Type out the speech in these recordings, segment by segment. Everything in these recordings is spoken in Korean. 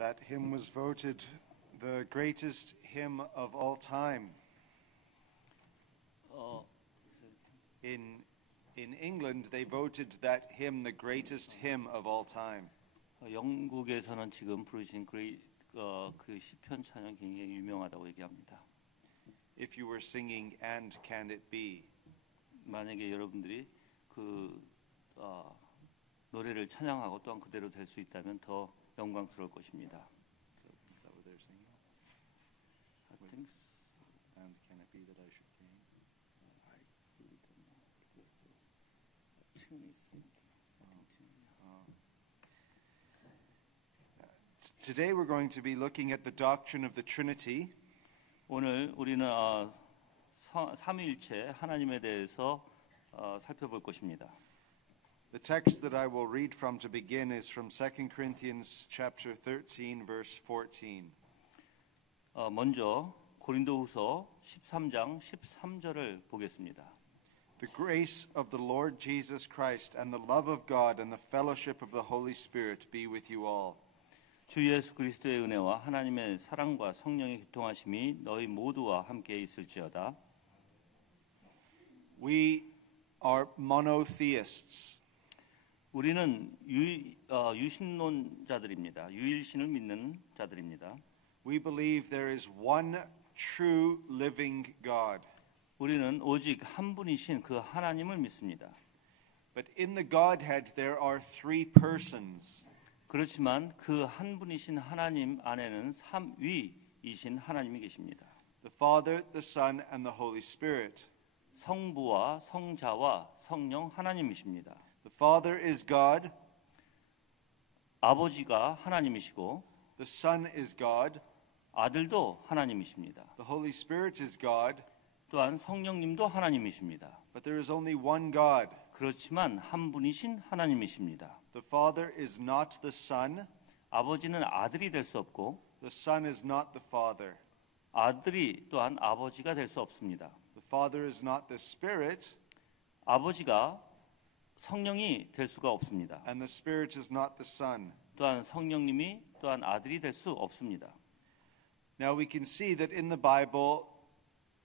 That hymn was voted the greatest hymn of all time. In England, they voted that hymn the greatest hymn of all time. 영국에서는 지금 부르신 그 시편 찬양 굉장히 유명하다고 얘기합니다. If you were singing And Can It Be, 만약에 여러분들이 그 노래를 찬양하고 또한 그대로 될 수 있다면 더 영광스러울 것입니다. is that what they're singing? I think And can it be that I should gain? I really don't know because the tune is Today we're going to be looking at the doctrine of the Trinity. 오늘 우리는 삼위일체 하나님에 대해서 살펴볼 것입니다. The text that I will read from to begin is from 2 Corinthians chapter 13 verse 14. 먼저 고린도후서 13장 13절을 보겠습니다. The grace of the Lord Jesus Christ and the love of God and the fellowship of the Holy Spirit be with you all. 주 예수 그리스도의 은혜와 하나님의 사랑과 성령의 교통하심이 너희 모두와 함께 있을지어다. We are monotheists. 우리는 유신론자들입니다. 유일신을 믿는 자들입니다. We believe there is one true living God. 우리는 오직 한 분이신 그 하나님을 믿습니다. But in the Godhead there are three persons. 그렇지만 그 한 분이신 하나님 안에는 삼위이신 하나님이 계십니다. The Father, the Son, and the Holy Spirit. 성부와 성자와 성령 하나님이십니다. The Father is God. 아버지가 하나님이시고 The Son is God. 아들도 하나님이십니다. The Holy Spirit is God. 또한 성령님도 하나님이십니다. But there is only one God. 그렇지만 한 분이신 하나님이십니다. The Father is not the Son. 아버지는 아들이 될 수 없고 The Son is not the Father. 아들이 또한 아버지가 될 수 없습니다. The Father is not the Spirit. 아버지가 성령이 될 수가 없습니다. And the Spirit is not the Son. 또한 성령님이 또한 아들이 될 수 없습니다. Now we can see that in the Bible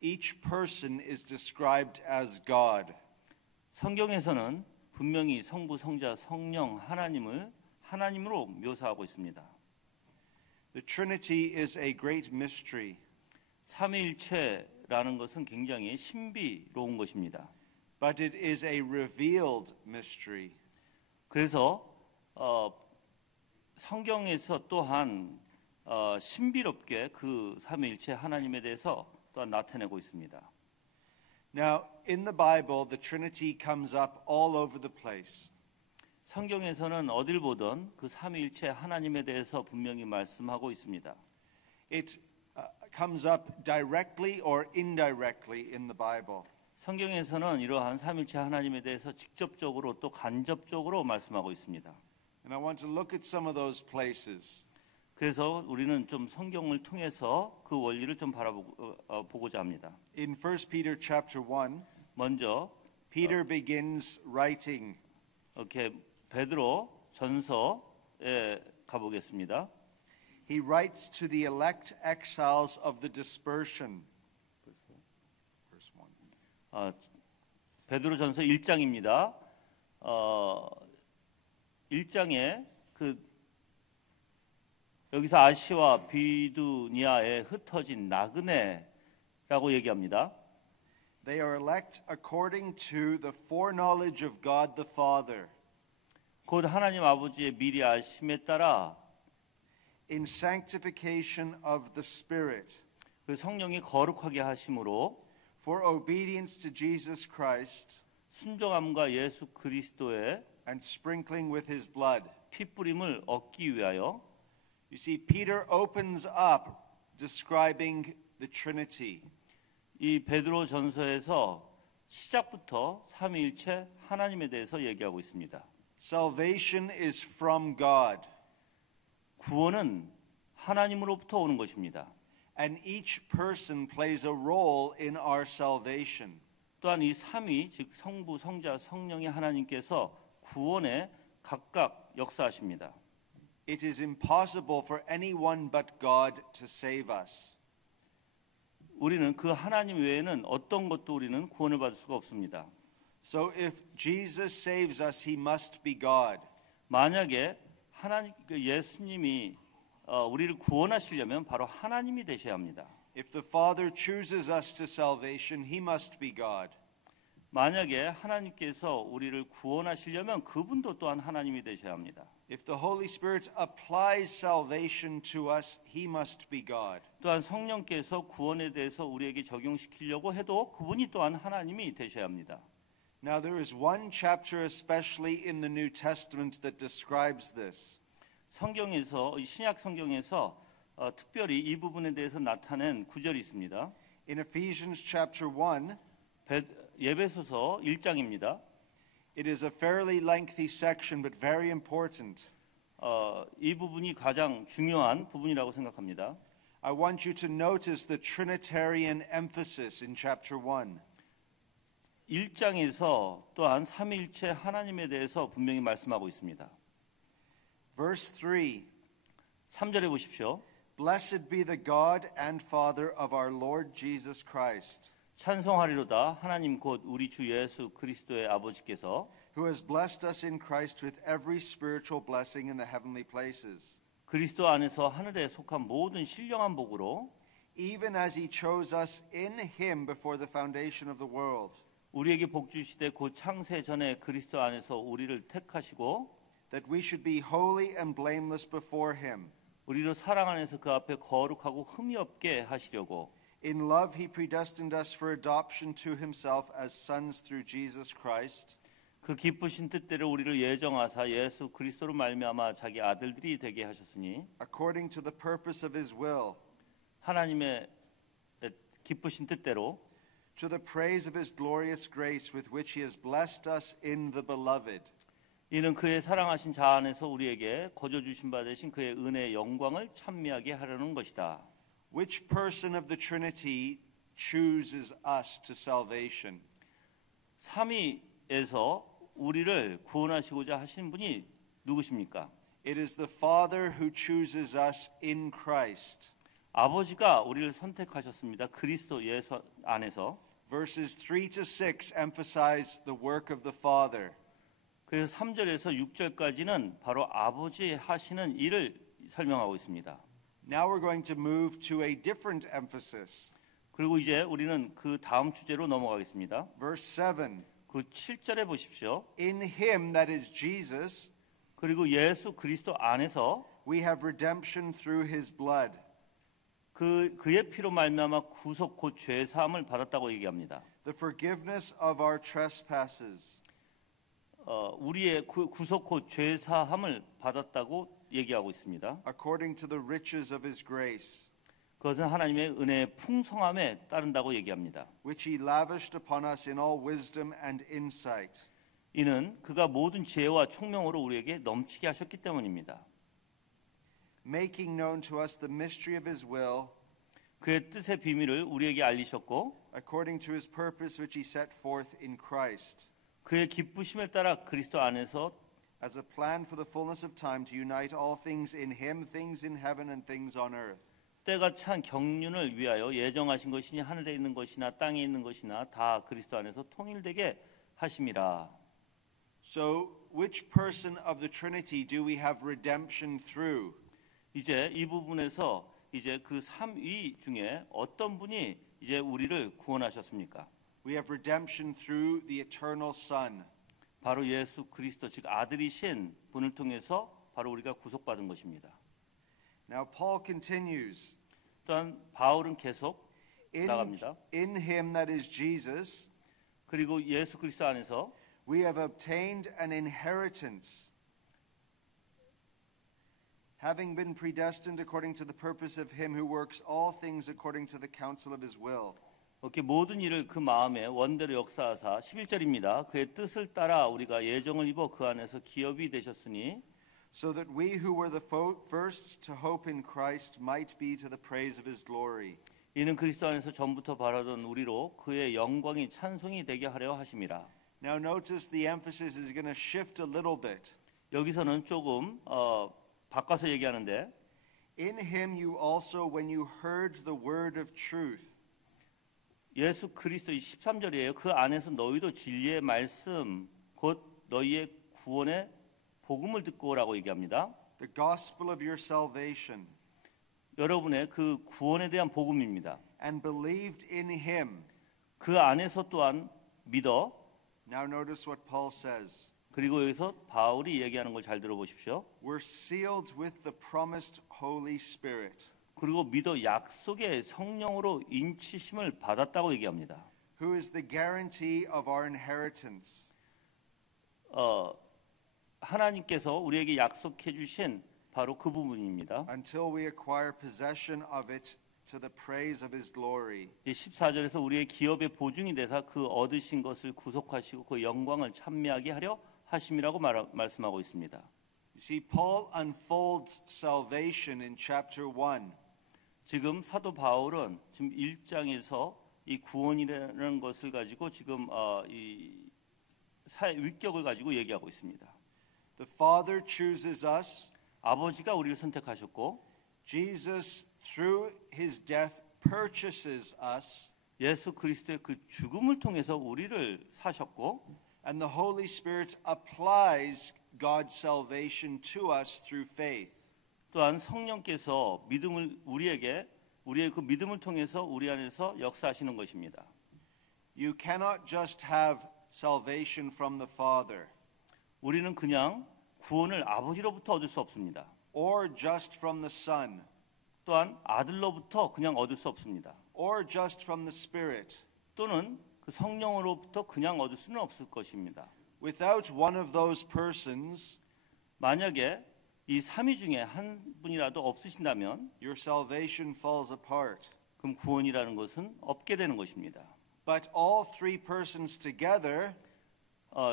each person is described as God. 성경에서는 분명히 성부, 성자, 성령 하나님을 하나님으로 묘사하고 있습니다. The Trinity is a great mystery. 삼위일체라는 것은 굉장히 신비로운 것입니다. But it is a revealed mystery. 그래서 성경에서 또한 신비롭게 그 삼위일체 하나님에 대해서 또한 나타내고 있습니다. Now, in the Bible, the Trinity comes up all over the place. 성경에서는 어딜 보든 그 삼위일체 하나님에 대해서 분명히 말씀하고 있습니다. It comes up directly or indirectly in the Bible. 성경에서는 이러한 삼위일체 하나님에 대해서 직접적으로 또 간접적으로 말씀하고 있습니다. And I want to look at some of those places. 그래서 우리는 좀 성경을 통해서 그 원리를 좀 보고자 합니다. In 1 Peter chapter 1, 먼저 Peter begins writing. 이렇게 베드로 전서에 가보겠습니다. He writes to the elect exiles of the dispersion. Verse 1. 베드로 전서 1장입니다. 1장에 여기서 아시아 비두니아에 흩어진 나그네라고 얘기합니다. They are elect according to the foreknowledge of God the Father. 곧 하나님 아버지의 미리 아심에 따라 In sanctification of the Spirit. 그 성령이 거룩하게 하심으로 For obedience to Jesus Christ. 순종함과 예수 그리스도의 And sprinkling with his blood. 피 뿌림을 얻기 위하여. You see, Peter opens up describing the Trinity. 이 베드로 전서에서 시작부터 삼위일체 하나님에 대해서 얘기하고 있습니다. Salvation is from God. 구원은 하나님으로부터 오는 것입니다. And each person plays a role in our salvation. 또한 이 삼위, 즉 성부, 성자, 성령의 하나님께서 구원에 각각 역사하십니다. It is impossible for anyone but God to save us. 우리는 그 하나님 외에는 어떤 것도 우리는 구원을 받을 수가 없습니다. So if Jesus saves us, he must be God. 만약에 하나님 예수님이 우리를 구원하시려면 바로 하나님이 되셔야 합니다. If the Father chooses us to salvation, he must be God. 만약에 하나님께서 우리를 구원하시려면 그분도 또한 하나님이 되셔야 합니다. If the Holy Spirit applies salvation to us, he must be God. 또한 성령께서 구원에 대해서 우리에게 적용시키려고 해도 그분이 또한 하나님이 되셔야 합니다. Now there is one chapter especially in the New Testament that describes this. 성경에서 신약 성경에서 특별히 이 부분에 대해서 나타낸 구절이 있습니다. In Ephesians chapter 1, 예배소서 1장입니다. it is a fairly lengthy section but very important. 이 부분이 가장 중요한 부분이라고 생각합니다. I want you to notice the Trinitarian emphasis in chapter 1. 1장에서 또한 삼위일체 하나님에 대해서 분명히 말씀하고 있습니다. Verse 3, 3절에 보십시오. Blessed be the God and Father of our Lord Jesus Christ, 찬송하리로다 하나님 곧 우리 주 예수 그리스도의 아버지께서 who has blessed us in Christ with every spiritual blessing in the heavenly places, 그리스도 안에서 하늘에 속한 모든 신령한 복으로 even as he chose us in him before the foundation of the world, 우리에게 복 주시되 곧 창세 전에 그리스도 안에서 우리를 택하시고 that we should be holy and blameless before him. 우리로 사랑 안에서 그 앞에 거룩하고 흠이 없게 하시려고 In love he predestined us for adoption to himself as sons through Jesus Christ, 그 기쁘신 뜻대로 우리를 예정하사 예수 그리스도로 말미암아 자기 아들들이 되게 하셨으니 according to the purpose of his will, 하나님의 기쁘신 뜻대로 to the praise of his glorious grace with which he has blessed us in the beloved. 이는 그의 사랑하신 자 안에서 우리에게 거저 주신 바 되신 그의 은혜의 영광을 찬미하게 하려는 것이다. Which person of the Trinity chooses us to salvation? 삼위에서 우리를 구원하시고자 하신 분이 누구십니까? It is the Father who chooses us in Christ. 아버지가 우리를 선택하셨습니다. 그리스도 예수 안에서. Verses 3 to 6 emphasize the work of the Father. 그래서 3절에서 6절까지는 바로 아버지 하시는 일을 설명하고 있습니다. Now we're going to move to a different emphasis. 그리고 이제 우리는 그 다음 주제로 넘어가겠습니다. Verse 7. 그 7절에 보십시오. In him, that is Jesus, 그리고 예수 그리스도 안에서 we have redemption through his blood. 그의 피로 말미암아 구속 곧 죄 사함을 받았다고 얘기합니다. The forgiveness of our trespasses. 우리의 구속 곧 죄 사함을 받았다고 얘기하고 있습니다. According to the riches of his grace, 그것은 하나님의 은혜의 풍성함에 따른다고 얘기합니다. which he lavished upon us in all wisdom and insight. 이는 그가 모든 지혜와 총명으로 우리에게 넘치게 하셨기 때문입니다. Making known to us the mystery of his will, 그의 뜻의 비밀을 우리에게 알리셨고 according to his purpose which he set forth in Christ, 그의 기쁘심에 따라 그리스도 안에서 as a plan for the fullness of time to unite all things in him, things in heaven and things on earth. 때가 찬 경륜을 위하여 예정하신 것이니 하늘에 있는 것이나 땅에 있는 것이나 다 그리스도 안에서 통일되게 하심이라. So, which person of the Trinity do we have redemption through? 이제 이 부분에서 이제 그 삼위 중에 어떤 분이 이제 우리를 구원하셨습니까? We have redemption through the eternal Son. 바로 예수 그리스도 즉 아들이신 분을 통해서 바로 우리가 구속받은 것입니다. Now Paul continues. 또한 바울은 계속 나갑니다. In him, that is Jesus, 그리고 예수 그리스도 안에서 we have obtained an inheritance, having been predestined according to the purpose of him who works all things according to the counsel of his will. 이렇게 모든 일을 그 마음에 원대로 역사하사 11절입니다. 그의 뜻을 따라 우리가 예정을 입어 그 안에서 기업이 되셨으니 So that we who were the first to hope in Christ might be to the praise of his glory. 이는 그리스도 안에서 전부터 바라던 우리로 그의 영광이 찬송이 되게 하려 하심이라. Now notice the emphasis is going to shift a little bit. 여기서는 조금 바꿔서 얘기하는데 In him you also, when you heard the word of truth, 예수 그리스도 13절이에요. 그 안에서 너희도 진리의 말씀 곧 너희의 구원의 복음을 듣고 오라고 얘기합니다. the gospel of your salvation, 여러분의 그 구원에 대한 복음입니다. and believed in him. 그 안에서 또한 믿어. Now notice what Paul says. 그리고 여기서 바울이 얘기하는 걸 잘 들어보십시오. We're sealed with the promised Holy Spirit, 그리고 믿어 약속의 성령으로 인치심을 받았다고 얘기합니다. who is the guarantee of our inheritance. 하나님께서 우리에게 약속해 주신 바로 그 부분입니다. Until we acquire possession of it to the praise of his glory. 14절에서 우리의 기업의 보증이 되사 그 얻으신 것을 구속하시고 그 영광을 찬미하게 하려 하심이라고 말씀하고 있습니다. You see, Paul unfolds salvation in chapter 1. 지금 사도 바울은 지금 1장에서 이 구원이라는 것을 가지고 지금 이 사회 위격을 가지고 얘기하고 있습니다. The Father chooses us. 아버지가 우리를 선택하셨고 Jesus, through his death, purchases us. 예수 그리스도의 그 죽음을 통해서 우리를 사셨고 And the Holy Spirit applies God's salvation to us through faith. 또한 성령께서 믿음을 우리의 그 믿음을 통해서 우리 안에서 역사하시는 것입니다. You cannot just have salvation from the Father, 우리는 그냥 구원을 아버지로부터 얻을 수 없습니다. or just from the Son, 또한 아들로부터 그냥 얻을 수 없습니다. or just from the Spirit. 또는 그 성령으로부터 그냥 얻을 수는 없을 것입니다. Without one of those persons, 만약에 이 삼위 중에 한 분이라도 없으신다면 your salvation falls apart. 그럼 구원이라는 것은 없게 되는 것입니다. But all three persons together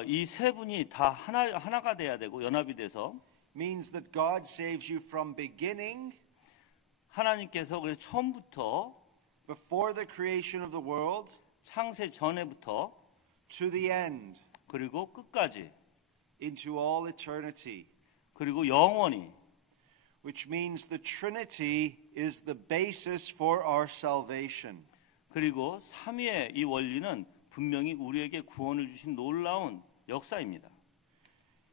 이 세 분이 다 하나가 돼야 되고 연합이 돼서 means that God saves you from beginning, 하나님께서 그래서 처음부터 before the creation of the world, 창세 전에부터 to the end, 그리고 끝까지 into all eternity. 그리고 영원히 Which means the Trinity is the basis for our salvation. 그리고 삼위의 이 원리는 분명히 우리에게 구원을 주신 놀라운 역사입니다.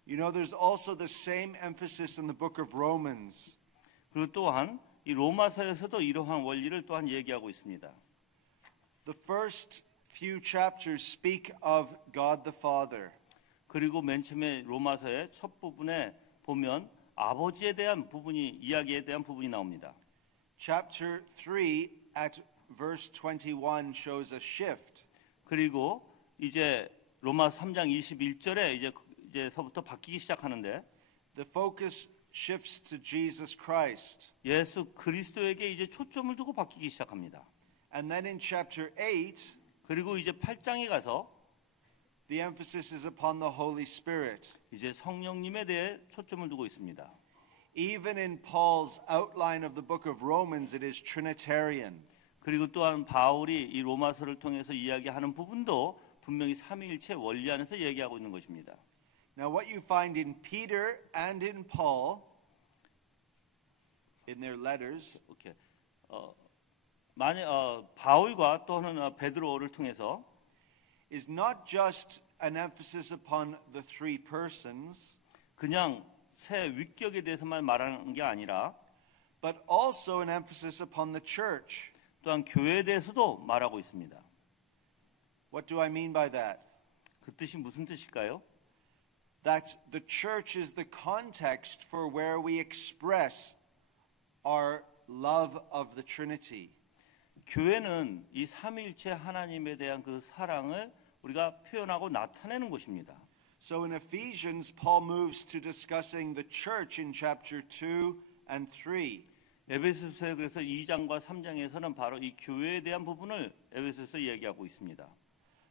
You know, there's also the same emphasis in the book of Romans. 그리고 또한 이 로마서에서도 이러한 원리를 또한 얘기하고 있습니다. The first few chapters speak of God the Father. 그리고 맨 처음에 로마서의 첫 부분에 보면 아버지에 대한 이야기에 대한 부분이 나옵니다. Chapter 3 at verse 21 shows a shift. 그리고 이제 로마서 3장 21절에 이제서부터 바뀌기 시작하는데 The focus shifts to Jesus Christ. 예수 그리스도에게 이제 초점을 두고 바뀌기 시작합니다. And then in chapter 8, 그리고 이제 8장에 가서 the emphasis is upon the Holy Spirit. 이제 성령님에 대해 초점을 두고 있습니다. Even in Paul's outline of the book of Romans, it is Trinitarian. 그리고 또한 바울이 이 로마서를 통해서 이야기하는 부분도 분명히 삼위일체 원리 안에서 얘기하고 있는 것입니다. Now what you find in Peter and in Paul, in their letters, 오케이. 바울과 또는 베드로를 통해서 is not just an emphasis upon the three persons, 그냥 새 위격에 대해서만 말하는 게 아니라 but also an emphasis upon the church. 또한 교회에 대해서도 말하고 있습니다. What do I mean by that? 그 뜻이 무슨 뜻일까요? That the church is the context for where we express our love of the Trinity. 교회는 이 삼위일체 하나님에 대한 그 사랑을 우리가 표현하고 나타내는 곳입니다. So in Ephesians, Paul moves to discussing the church in chapter 2 and 3. 에베소서에 그래서 2장과 3장에서는 바로 이 교회에 대한 부분을 에베소서에서 얘기하고 있습니다.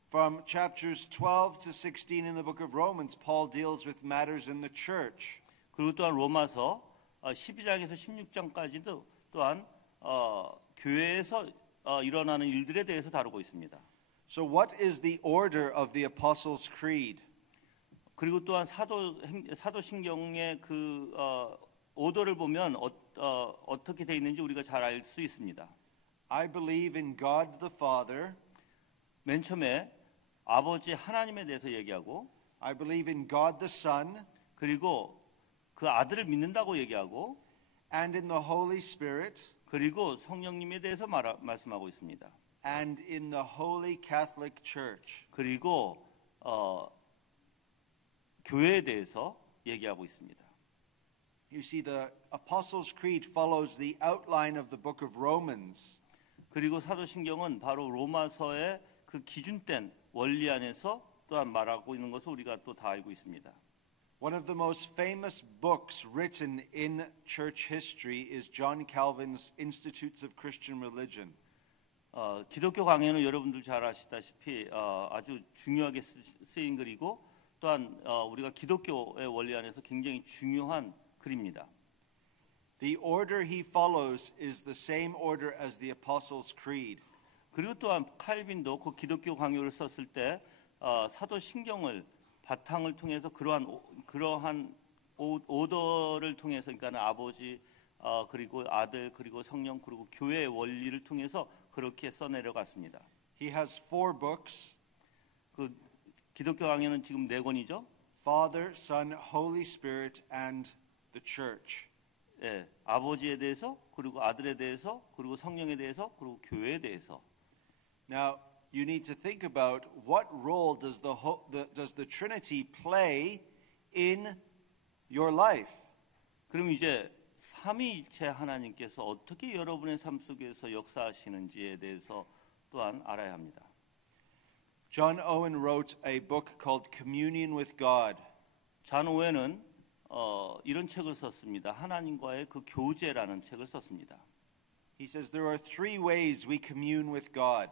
From chapters 12 to 16 in the book of Romans, Paul deals with matters in the church. 그리고 또한 로마서 12장에서 16장까지도 또한 교회에서 일어나는 일들에 대해서 다루고 있습니다. So what is the order of the Apostles' Creed? 그리고 또한 사도신경의 그 오더를 보면 어떻게 돼 있는지 우리가 잘 알 수 있습니다. I believe in God the Father. 맨 처음에 아버지 하나님에 대해서 얘기하고 I believe in God the Son 그리고 그 아들을 믿는다고 얘기하고 and in the Holy Spirit 그리고 성령님에 대해서 말씀하고 있습니다. and in the Holy Catholic Church. 그리고 교회에 대해서 얘기하고 있습니다. You see, the Apostles' Creed follows the outline of the book of Romans. 그리고 사도신경은 바로 로마서의 그 기준된 원리 안에서 또한 말하고 있는 것을 우리가 또 다 알고 있습니다. One of the most famous books written in church history is John Calvin's Institutes of Christian Religion. 기독교 강해는 여러분들 잘 아시다시피 아주 중요하게 쓰인 글이고 또한 우리가 기독교의 원리 안에서 굉장히 중요한 글입니다. The order he follows is the same order as the Apostles' Creed. 그리고 또한 칼빈도 그 기독교 강요를 썼을 때 사도신경을 바탕을 통해서 그러한 오더를 통해서 그러니까 아버지 그리고 아들 그리고 성령 그리고 교회의 원리를 통해서 그렇게 써내려갔습니다. He has 4 books. 그 기독교 강요는 지금 4권이죠. Father, Son, Holy Spirit, and the Church. 예, 아버지에 대해서 그리고 아들에 대해서 그리고 성령에 대해서 그리고 교회에 대해서. Now, you need to think about what role does the Trinity play in your life? 그럼 이제 삼위일체 하나님께서 어떻게 여러분의 삶 속에서 역사하시는지에 대해서 또한 알아야 합니다. John Owen wrote a book called Communion with God. 잔 오웬은 이런 책을 썼습니다. 하나님과의 그 교제라는 책을 썼습니다. He says there are 3 ways we commune with God.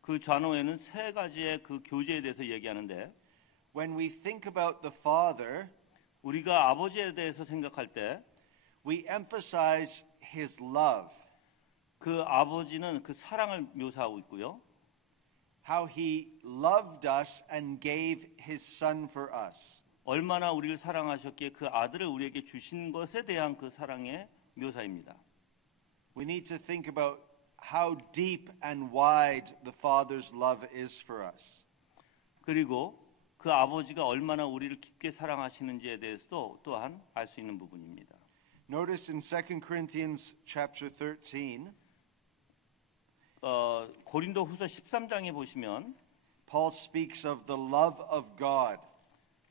그 잔 오웬은 3가지의 그 교제에 대해서 얘기하는데 When we think about the Father, 우리가 아버지에 대해서 생각할 때 we emphasize his love. 그 아버지는 그 사랑을 묘사하고 있고요. How he loved us and gave his son for us. 얼마나 우리를 사랑하셨기에 그 아들을 우리에게 주신 것에 대한 그 사랑의 묘사입니다. We need to think about how deep and wide the Father's love is for us. 그리고 그 아버지가 얼마나 우리를 깊게 사랑하시는지에 대해서도 또한 알 수 있는 부분입니다. Notice in 2 Corinthians chapter 13, 고린도후서 13장에 보시면 Paul speaks of the love of God.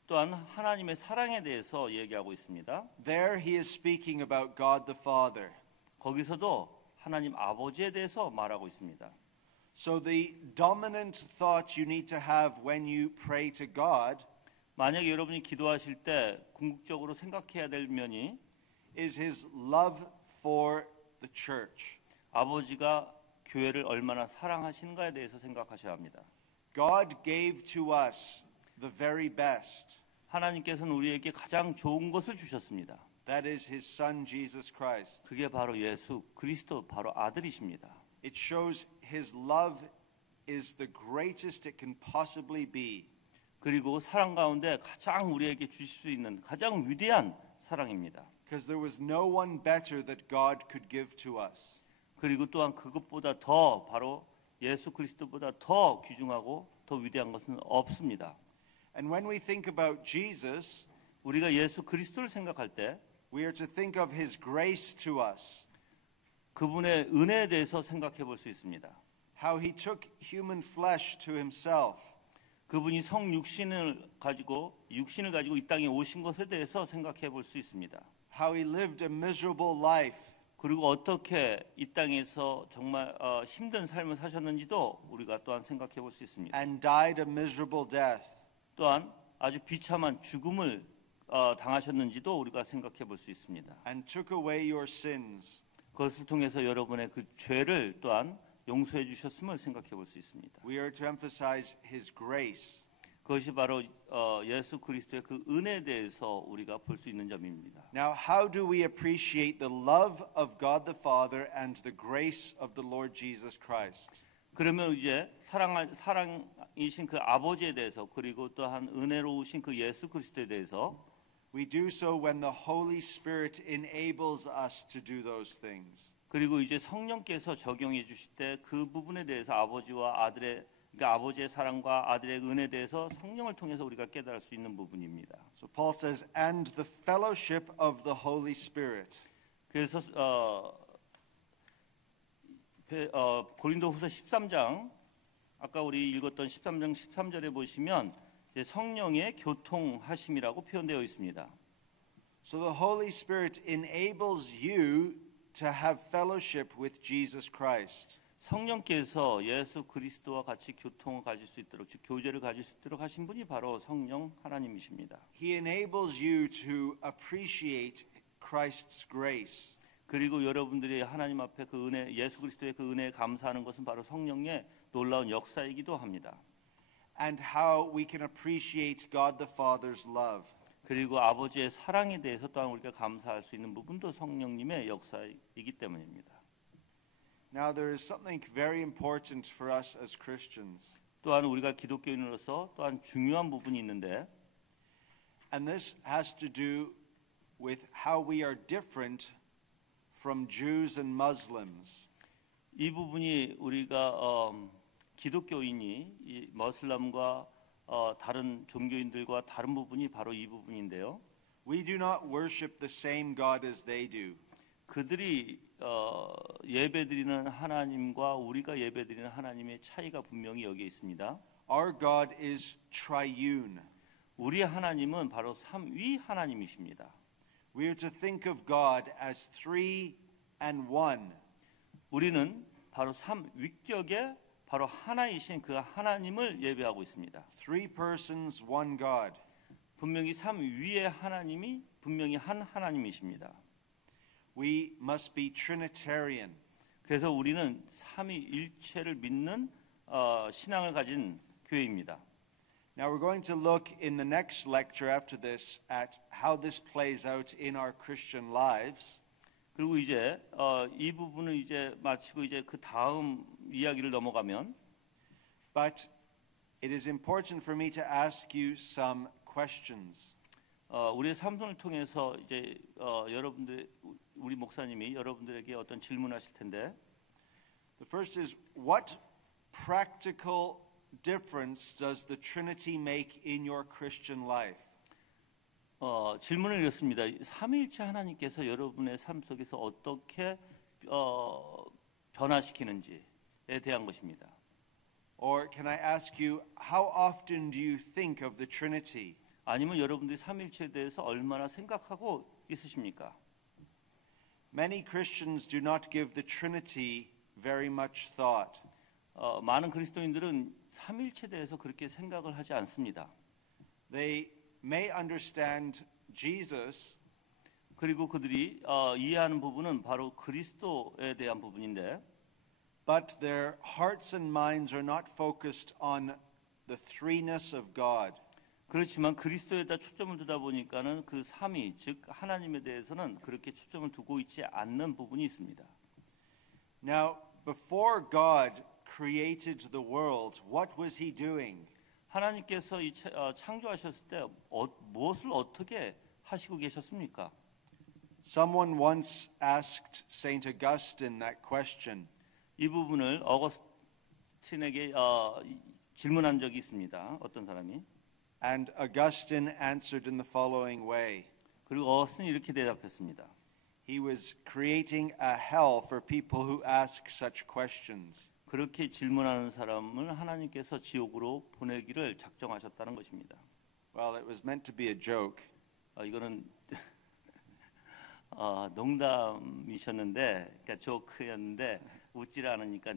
또한 하나님의 사랑에 대해서 얘기하고 있습니다. There he is speaking about God the Father. 거기서도 하나님 아버지에 대해서 말하고 있습니다. So the dominant thought you need to have when you pray to God 만약에 여러분이 기도하실 때 궁극적으로 생각해야 될 면이 is his love for the church. 아버지가 교회를 얼마나 사랑하시는가에 대해서 생각하셔야 합니다. God gave to us the very best. 하나님께서는 우리에게 가장 좋은 것을 주셨습니다. That is his son Jesus Christ. 그게 바로 예수 그리스도 바로 아들이십니다. It shows his love is the greatest it can possibly be. 그리고 사랑 가운데 가장 우리에게 주실 수 있는 가장 위대한 사랑입니다. Because there was no one better that God could give to us. 그리고 또한 그것보다 더 바로 예수 그리스도보다 더 귀중하고 더 위대한 것은 없습니다. And when we think about Jesus, 우리가 예수 그리스도를 생각할 때 we are to think of his grace to us. 그분의 은혜에 대해서 생각해 볼 수 있습니다. How he took human flesh to himself. 그분이 성육신을 가지고 이 땅에 오신 것에 대해서 생각해 볼 수 있습니다. How he lived a miserable life. 그리고 어떻게 이 땅에서 정말 힘든 삶을 사셨는지도 우리가 또한 생각해 볼 수 있습니다. And died a miserable death. 또한 아주 비참한 죽음을 당하셨는지도 우리가 생각해 볼 수 있습니다. And took away your sins. 그것을 통해서 여러분의 그 죄를 또한 용서해 주셨음을 생각해 볼 수 있습니다. We are to emphasize his grace. 그것이 바로 예수 그리스도의 그 은혜에 대해서 우리가 볼 수 있는 점입니다. Now, how do we appreciate the love of God the Father and the grace of the Lord Jesus Christ? 그러면 이제 사랑이신 그 아버지에 대해서 그리고 또한 은혜로우신 그 예수 그리스도에 대해서 We do so when the Holy Spirit enables us to do those things. 그리고 이제 성령께서 적용해 주실 때 그 부분에 대해서 아버지와 아들의 그러니까 아버지의 사랑과 아들의 은혜에 대해서 성령을 통해서 우리가 깨달을 수 있는 부분입니다. So Paul says, and the fellowship of the Holy Spirit. 그래서 고린도후서 13장 아까 우리 읽었던 13장 13절에 보시면 이제 성령의 교통하심이라고 표현되어 있습니다. So the Holy Spirit enables you to have fellowship with Jesus Christ. 성령께서 예수 그리스도와 같이 교통을 가질 수 있도록 즉 교제를 가질 수 있도록 하신 분이 바로 성령 하나님이십니다. He enables you to appreciate Christ's grace. 그리고 여러분들이 하나님 앞에 그 은혜, 예수 그리스도의 그 은혜에 감사하는 것은 바로 성령의 놀라운 역사이기도 합니다. And how we can appreciate God the Father's love. 그리고 아버지의 사랑에 대해서 또한 우리가 감사할 수 있는 부분도 성령님의 역사이기 때문입니다. Now there is something very important for us as Christians. 또한 우리가 기독교인으로서 또한 중요한 부분이 있는데 And this has to do with how we are different from Jews and Muslims. 이 부분이 우리가 기독교인이 이 머슬람과 다른 종교인들과 다른 부분이 바로 이 부분인데요. We do not worship the same God as they do. 그들이 예배드리는 하나님과 우리가 예배드리는 하나님의 차이가 분명히 여기에 있습니다. Our God is triune. 우리의 하나님은 바로 삼위 하나님이십니다. We are to think of God as three and one. 우리는 바로 삼위격의 바로 하나이신 그 하나님을 예배하고 있습니다. Three persons, one God. 분명히 삼위의 하나님이 분명히 한 하나님이십니다. We must be Trinitarian. 그래서 우리는 삼위일체를 믿는 신앙을 가진 교회입니다. Now we're going to look in the next lecture after this at how this plays out in our Christian lives. 그리고 이제 이 부분을 이제 마치고 이제 그 다음 이야기를 넘어가면 But it is important for me to ask you some questions. 우리의 삶을 통해서 이제 여러분들 우리 목사님이 여러분들에게 어떤 질문하실 텐데 The first is, what practical difference does the Trinity make in your Christian life? 질문을 이렇습니다. 삼위일체 하나님께서 여러분의 삶 속에서 어떻게 변화시키는지에 대한 것입니다. Or can I ask you, how often do you think of the Trinity? 아니면 여러분들이 삼위일체에 대해서 얼마나 생각하고 있으십니까? Many Christians do not give the Trinity very much thought. 많은 그리스도인들은 삼위일체에 대해서 그렇게 생각을 하지 않습니다. They may understand Jesus, 그리고 그들이 이해하는 부분은 바로 그리스도에 대한 부분인데 but their hearts and minds are not focused on the threeness of God. 그렇지만 그리스도에다 초점을 두다 보니까는 그 삼위 즉 하나님에 대해서는 그렇게 초점을 두고 있지 않는 부분이 있습니다. Now, before God created the world, what was he doing? 하나님께서 창조하셨을 때 무엇을 어떻게 하시고 계셨습니까? Someone once asked Saint Augustine that question. 이 부분을 어거스틴에게 질문한 적이 있습니다. 어떤 사람이? And Augustine answered in the following way. 그리고 어거스틴이 이렇게 대답했습니다. He was creating a hell for people who ask such questions. 그렇게 질문하는 사람을 하나님께서 지옥으로 보내기를 작정하셨다는 것입니다. Well, it was meant to be a joke. 이거는 농담이셨는데, 그러니까 조크였는데 웃지를 않으니까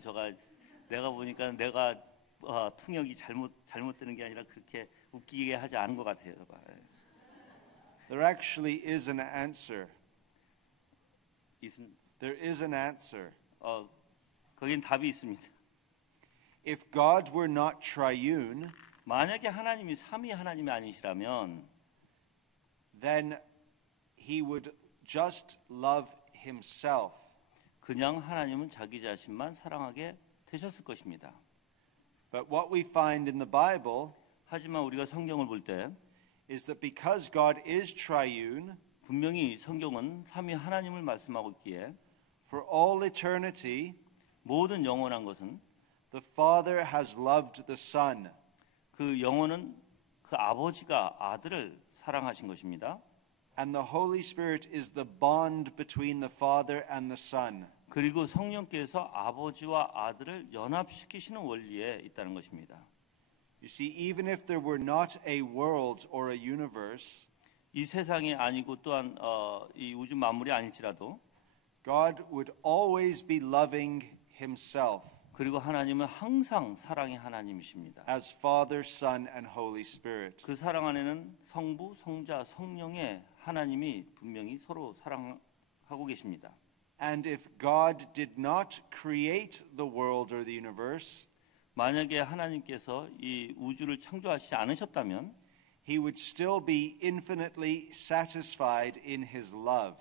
내가 보니까 내가 통역이 잘못되는 게 아니라 그렇게 웃기게 하지 않은 것 같아요. There actually is an answer. There is an answer. 거긴 답이 있습니다. If God were not triune, 만약에 하나님이 삼위 하나님이 아니시라면 then he would just love himself. 그냥 하나님은 자기 자신만 사랑하게 되셨을 것입니다. But what we find in the Bible 하지만 우리가 성경을 볼 때 is that because God is triune, 분명히 성경은 삼위 하나님을 말씀하고 있기에 for all eternity, 모든 영원한 것은 the Father has loved the Son. 그 영혼은 그 아버지가 아들을 사랑하신 것입니다. And the Holy Spirit is the bond between the Father and the Son. 그리고 성령께서 아버지와 아들을 연합시키시는 원리에 있다는 것입니다. You see, even if there were not a world or a universe, 이 세상이 아니고 또한 이 우주 만물이 아닐지라도 God would always be loving himself 그리고 하나님은 항상 사랑의 하나님이십니다. as Father, Son, and Holy Spirit. 그 사랑 안에는 성부, 성자, 성령의 하나님이 분명히 서로 사랑하고 계십니다. And if God did not create the world or the universe, 만약에 하나님께서 이 우주를 창조하시지 않으셨다면 he would still be infinitely satisfied in his love.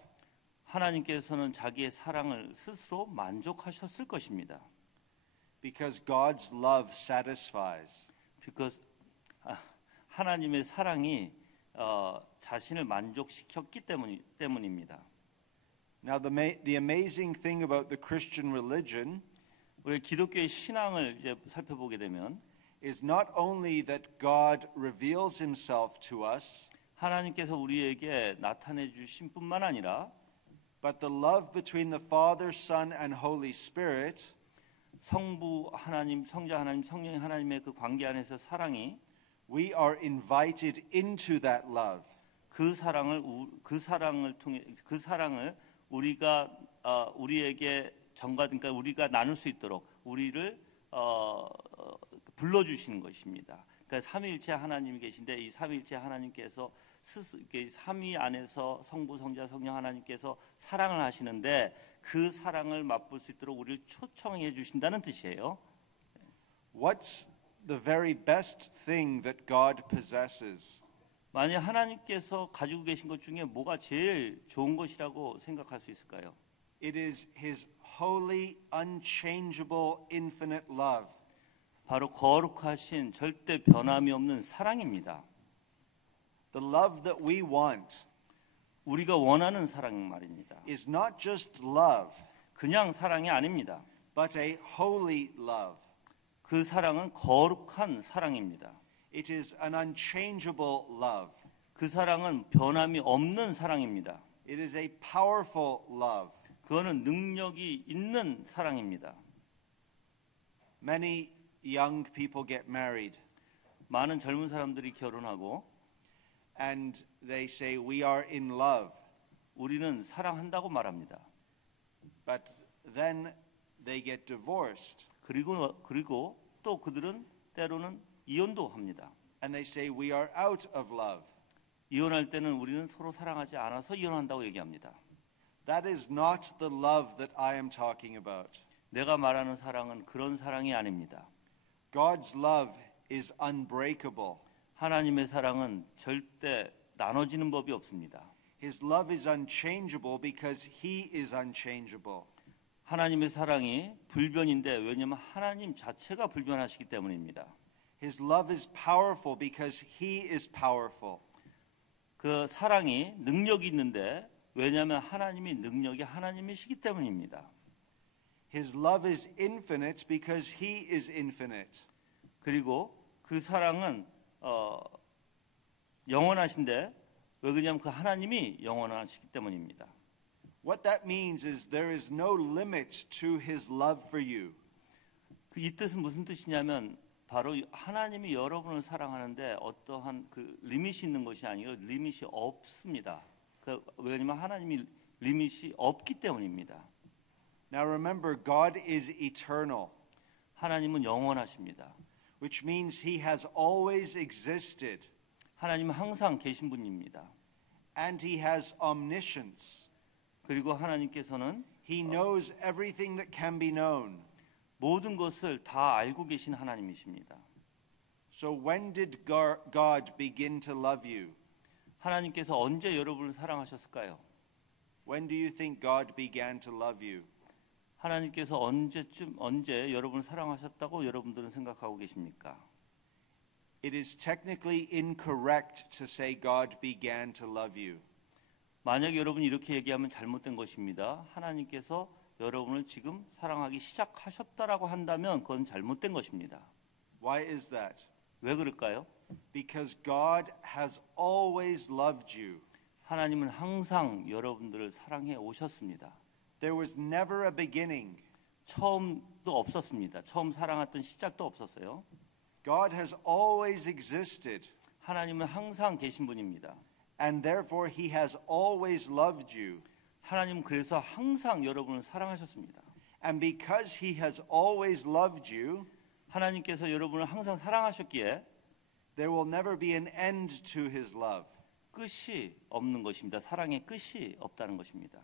하나님께서는 자기의 사랑을 스스로 만족하셨을 것입니다. Because God's love satisfies. Because 하나님의 사랑이 자신을 만족시켰기 때문입니다. Now the amazing thing about the Christian religion 우리 기독교의 신앙을 이제 살펴보게 되면 is not only that God reveals himself to us, 하나님께서 우리에게 나타내 주신 뿐만 아니라 but the love between the Father, Son, and Holy Spirit 성부 하나님, 성자 하나님, 성령 하나님의 그 관계 안에서 사랑이 we are invited into that love. 그 사랑을 통해 그 사랑을 우리가 우리에게 전가니까 우리가 나눌 수 있도록 우리를 불러 주시는 것입니다. 그러니까 삼위일체 하나님이 계신데 이 삼위일체 하나님께서 삼위 안에서 성부, 성자, 성령 하나님께서 사랑을 하시는데 그 사랑을 맛볼 수 있도록 우리를 초청해 주신다는 뜻이에요. What's the very best thing that God possesses? 만약 하나님께서 가지고 계신 것 중에 뭐가 제일 좋은 것이라고 생각할 수 있을까요? It is his holy, unchangeable, infinite love. 바로 거룩하신 절대 변함이 없는 사랑입니다. The love that we want 우리가 원하는 사랑 말입니다. is not just love, 그냥 사랑이 아닙니다. but a holy love. 그 사랑은 거룩한 사랑입니다. It is an unchangeable love. 그 사랑은 변함이 없는 사랑입니다. It is a powerful love. 그거는 능력이 있는 사랑입니다. Many young people get married 많은 젊은 사람들이 결혼하고 and they say we are in love. 우리는 사랑한다고 말합니다. But then they get divorced 그리고 또 그들은 때로는 이혼도 합니다. and they say we are out of love. 이혼할 때는 우리는 서로 사랑하지 않아서 이혼한다고 얘기합니다. That is not the love that I am talking about. 내가 말하는 사랑은 그런 사랑이 아닙니다. God's love is unbreakable. 하나님의 사랑은 절대 나눠지는 법이 없습니다. His love is unchangeable because he is unchangeable. 하나님의 사랑이 불변인데 왜냐하면 하나님 자체가 불변하시기 때문입니다. His love is powerful because he is powerful. 그 사랑이 능력이 있는데 왜냐하면 하나님이 능력이 하나님이시기 때문입니다. His love is infinite because he is infinite. 그리고 그 사랑은 영원하신데 왜 그러냐면 그 하나님이 영원하시기 때문입니다. What that means is there is no limit to his love for you. 이 뜻은 무슨 뜻이냐면 바로 하나님이 여러분을 사랑하는데 어떠한 그 리밋이 있는 것이 아니라 리밋이 없습니다. 왜냐하면 하나님이 리밋이 없기 때문입니다. Now remember, God is eternal, 하나님은 영원하십니다. which means he has always existed, 하나님은 항상 계신 분입니다. and he has omniscience. 그리고 하나님께서는 He knows everything that can be known. 모든 것을 다 알고 계신 하나님이십니다. So when did God begin to love you? 하나님께서 언제 여러분을 사랑하셨을까요? When do you think God began to love you? 하나님께서 언제 여러분을 사랑하셨다고 여러분들은 생각하고 계십니까? It is technically incorrect to say God began to love you. 만약 여러분이 이렇게 얘기하면 잘못된 것입니다. 하나님께서 여러분을 지금 사랑하기 시작하셨다라고 한다면 그건 잘못된 것입니다. Why is that? 왜 그럴까요? Because God has always loved you. 하나님은 항상 여러분들을 사랑해 오셨습니다. There was never a beginning. 처음도 없었습니다. 처음 사랑했던 시작도 없었어요. God has always existed. 하나님은 항상 계신 분입니다. And therefore he has always loved you. 하나님은 그래서 항상 여러분을 사랑하셨습니다. And because he has always loved you, 하나님께서 여러분을 항상 사랑하셨기에 there will never be an end to his love. 끝이 없는 것입니다. 사랑의 끝이 없다는 것입니다.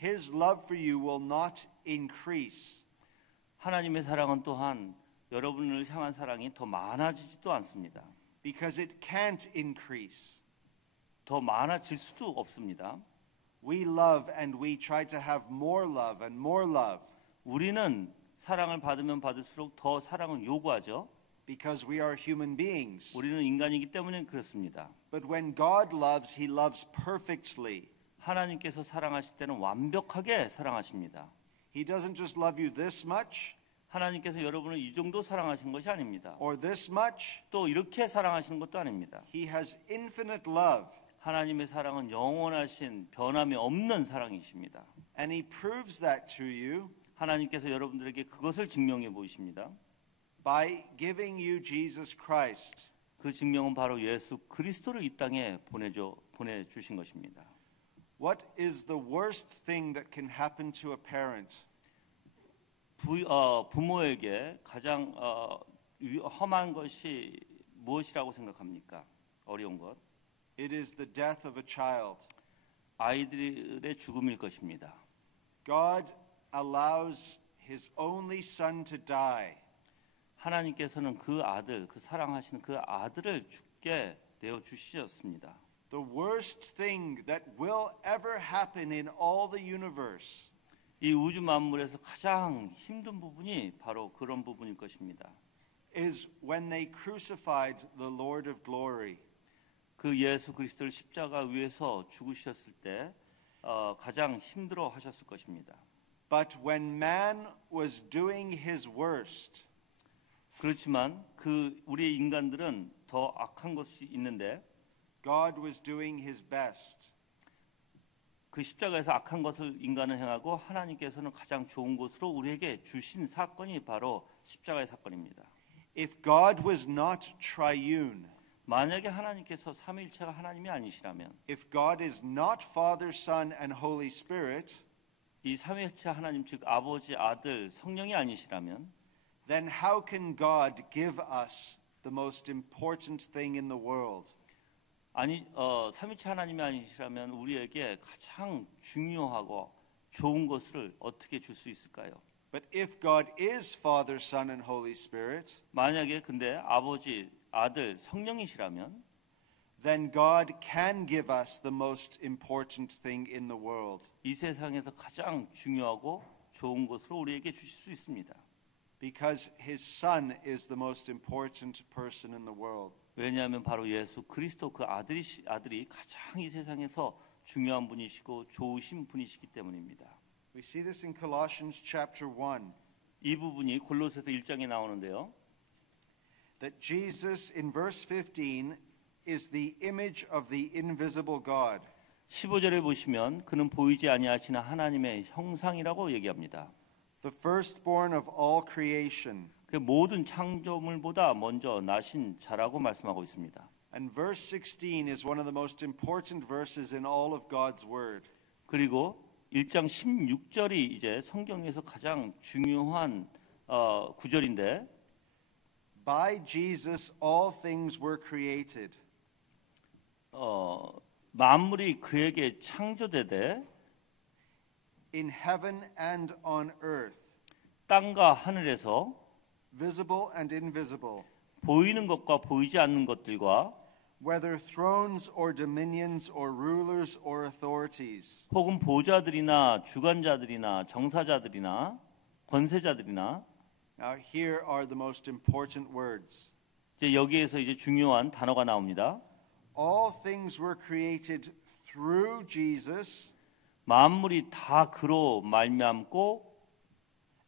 His love for you will not increase. 하나님의 사랑은 또한 여러분을 향한 사랑이 더 많아지지도 않습니다. Because it can't increase. 더 많아질 수도 없습니다. We love and we try to have more love and more love. 우리는 사랑을 받으면 받을수록 더 사랑을 요구하죠. Because we are human beings. 우리는 인간이기 때문에 그렇습니다. But when God loves, he loves perfectly. 하나님께서 사랑하실 때는 완벽하게 사랑하십니다. He doesn't just love you this much 하나님께서 여러분을 이 정도 사랑하신 것이 아닙니다. or this much. 또 이렇게 사랑하시는 것도 아닙니다. He has infinite love. 하나님의 사랑은 영원하신 변함이 없는 사랑이십니다. And he proves that to you 하나님께서 여러분들에게 그것을 증명해 보이십니다. by giving you Jesus Christ. 그 증명은 바로 예수 그리스도를 이 땅에 보내주신 것입니다. What is the worst thing that can happen to a parent? 부모에게 가장 험한 것이 무엇이라고 생각합니까? 어려운 것. It is the death of a child. 아이들의 죽음일 것입니다. God allows his only son to die. 하나님께서는 그 아들, 그 사랑하시는 그 아들을 죽게 내어 주셨습니다. The worst thing that will ever happen in all the universe 이 우주 만물에서 가장 힘든 부분이 바로 그런 부분일 것입니다. is when they crucified the Lord of glory. 그 예수 그리스도를 십자가 위에서 죽으셨을 때 가장 힘들어 하셨을 것입니다. But when man was doing his worst, 그렇지만 그 우리의 인간들은 더 악한 것이 있는데 God was doing his best. 그 십자가에서 악한 것을 인간은 행하고 하나님께서는 가장 좋은 것으로 우리에게 주신 사건이 바로 십자가의 사건입니다. If God was not triune, 만약에 하나님께서 삼위일체가 하나님이 아니시라면 if God is not Father, Son, and Holy Spirit, 이 삼위일체 하나님 즉 아버지, 아들, 성령이 아니시라면 then how can God give us the most important thing in the world? 아니 삼위일체 하나님이 아니시라면 우리에게 가장 중요하고 좋은 것을 어떻게 줄 수 있을까요? But if God is Father, Son, and Holy Spirit, 만약에 근데 아버지, 아들, 성령이시라면 then God can give us the most important thing in the world. 이 세상에서 가장 중요하고 좋은 것으로 우리에게 주실 수 있습니다. Because his son is the most important person in the world. 왜냐하면 바로 예수 그리스도 그 아들이 가장 이 세상에서 중요한 분이시고 좋으신 분이시기 때문입니다. We see this in Colossians chapter 1. 이 부분이 골로새서 1장에 나오는데요. That Jesus in verse 15 is the image of the invisible God. 15절에 보시면 그는 보이지 아니하시는 하나님의 형상이라고 얘기합니다. The firstborn of all creation. 그 모든 창조물보다 먼저 나신 자라고 말씀하고 있습니다. And verse 16 is one of the most important verses in all of God's word. 그리고 1장 16절이 이제 성경에서 가장 중요한 구절인데 By Jesus all things were created. 만물이 그에게 창조되되 In heaven and on earth. 땅과 하늘에서 Visible and invisible. 보이는 것과 보이지 않는 것들과 Whether thrones or dominions or rulers or authorities. 혹은 보좌들이나 주관자들이나 정사자들이나 권세자들이나 Now here are the most important words. 이제 여기에서 이제 중요한 단어가 나옵니다. All things were created through Jesus, 만물이 다 그로 말미암고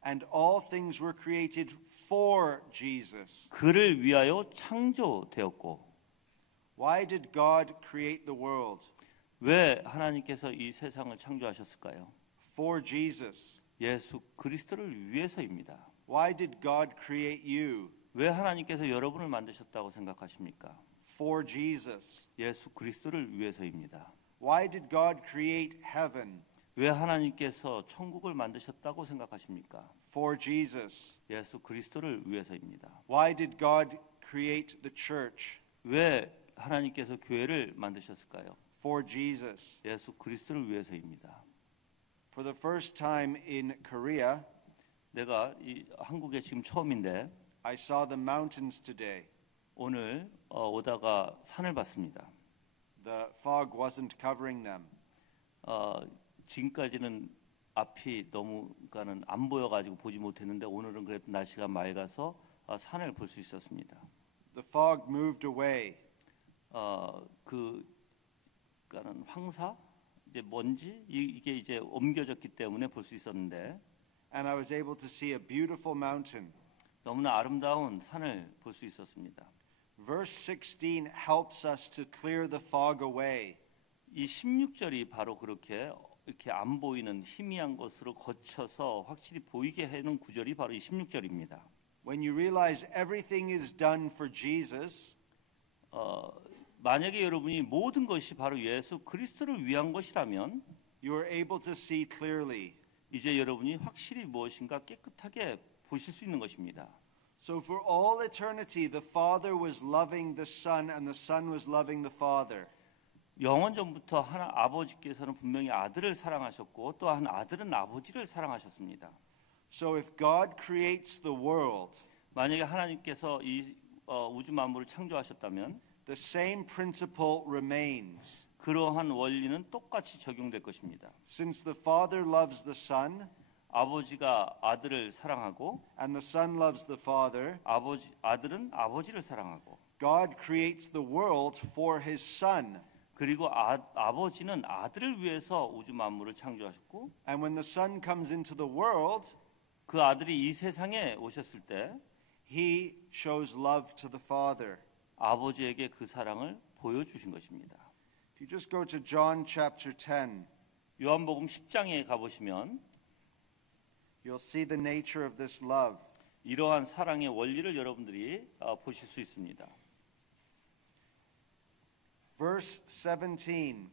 and all things were created for Jesus. 그를 위하여 창조되었고. Why did God create the world? 왜 하나님께서 이 세상을 창조하셨을까요? For Jesus. 예수 그리스도를 위해서입니다. Why did God create you? 왜 하나님께서 여러분을 만드셨다고 생각하십니까? For Jesus. 예수 그리스도를 위해서입니다. Why did God create heaven? 왜 하나님께서 천국을 만드셨다고 생각하십니까? For Jesus. 예수 그리스도를 위해서입니다. Why did God create the church? 왜 하나님께서 교회를 만드셨을까요? For Jesus. 예수 그리스도를 위해서입니다. For the first time in Korea, 내가 한국에 지금 처음인데 I saw the mountains today. 오늘 오다가 산을 봤습니다. The fog wasn't covering them. 지금까지는 앞이 너무 그러니까는 안 보여가지고 보지 못했는데 오늘은 그래도 날씨가 맑아서 산을 볼 수 있었습니다. The fog moved away. 그러니까는 황사 이제 먼지 이게 이제 옮겨졌기 때문에 볼 수 있었는데 And I was able to see a beautiful mountain. 너무나 아름다운 산을 볼 수 있었습니다. Verse 16 helps us to clear the fog away. 이 16절이 바로 그렇게 이렇게 안 보이는 희미한 것으로 거쳐서 확실히 보이게 해놓은 구절이 바로 이 16절입니다. When you realize everything is done for Jesus, 만약에 여러분이 모든 것이 바로 예수 그리스도를 위한 것이라면 you are able to see clearly. 이제 여러분이 확실히 무엇인가 깨끗하게 보실 수 있는 것입니다. So for all eternity, the Father was loving the Son and the Son was loving the Father. 영원 전부터 아버지께서는 분명히 아들을 사랑하셨고 또한 아들은 아버지를 사랑하셨습니다. So if God creates the world, 만약에 하나님께서 이 우주 만물을 창조하셨다면 the same principle remains. 그러한 원리는 똑같이 적용될 것입니다. Since the Father loves the Son 아버지가 아들을 사랑하고 and the Son loves the Father, 아들은 아버지를 사랑하고 God creates the world for His Son. 그리고 아버지는 아들을 위해서 우주 만물을 창조하셨고 And when the Son comes into the world, 그 아들이 이 세상에 오셨을 때 He shows love to the Father. 아버지에게 그 사랑을 보여주신 것입니다. If you just go to John chapter 10, 요한복음 10장에 가보시면 you'll see the nature of this love. 이러한 사랑의 원리를 여러분들이 보실 수 있습니다. Verse 17.